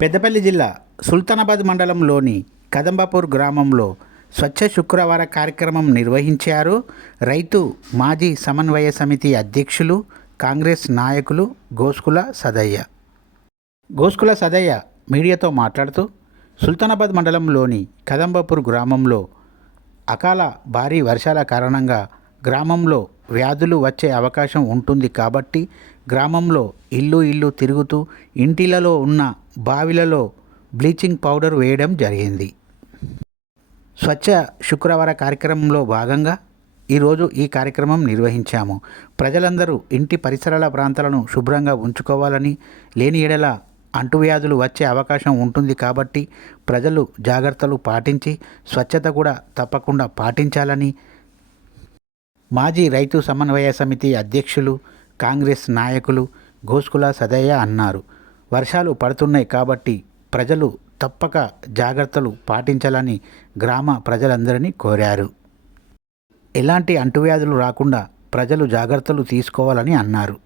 పెద్దపల్లి జిల్లా సుల్తానాబాద్ మండలంలోని కదంబాపూర్ గ్రామంలో స్వచ్ఛ శుక్రవార కార్యక్రమం నిర్వహించారు. రైతు మాజీ సమన్వయ సమితి అధ్యక్షులు కాంగ్రెస్ నాయకులు గోస్కుల సదయ్య. గోస్కుల సదయ్య మీడియాతో మాట్లాడుతూ సుల్తానాబాద్ మండలంలోని కదంబాపూర్ గ్రామంలో అకాల భారీ వర్షాల కారణంగా గ్రామంలో వ్యాధులు వచ్చే అవకాశం ఉంటుంది కాబట్టి గ్రామంలో ఇల్లు ఇల్లు తిరుగుతూ ఇంటిలలో ఉన్న బావిలలో బ్లీచింగ్ పౌడర్ వేయడం జరిగింది. స్వచ్ఛ శుక్రవార కార్యక్రమంలో భాగంగా ఈరోజు ఈ కార్యక్రమం నిర్వహించాము. ప్రజలందరూ ఇంటి పరిసరాల ప్రాంతాలను శుభ్రంగా ఉంచుకోవాలని లేని ఎడల అంటువ్యాధులు వచ్చే అవకాశం ఉంటుంది కాబట్టి ప్రజలు జాగ్రత్తలు పాటించి స్వచ్ఛత కూడా తప్పకుండా పాటించాలని మాజీ రైతు సమన్వయ సమితి అధ్యక్షులు కాంగ్రెస్ నాయకులు గోస్కుల సదయ్య అన్నారు. వర్షాలు పడుతున్నాయి కాబట్టి ప్రజలు తప్పక జాగ్రత్తలు పాటించాలని గ్రామ ప్రజలందరినీ కోరారు. ఎలాంటి అంటువ్యాధులు రాకుండా ప్రజలు జాగ్రత్తలు తీసుకోవాలని అన్నారు.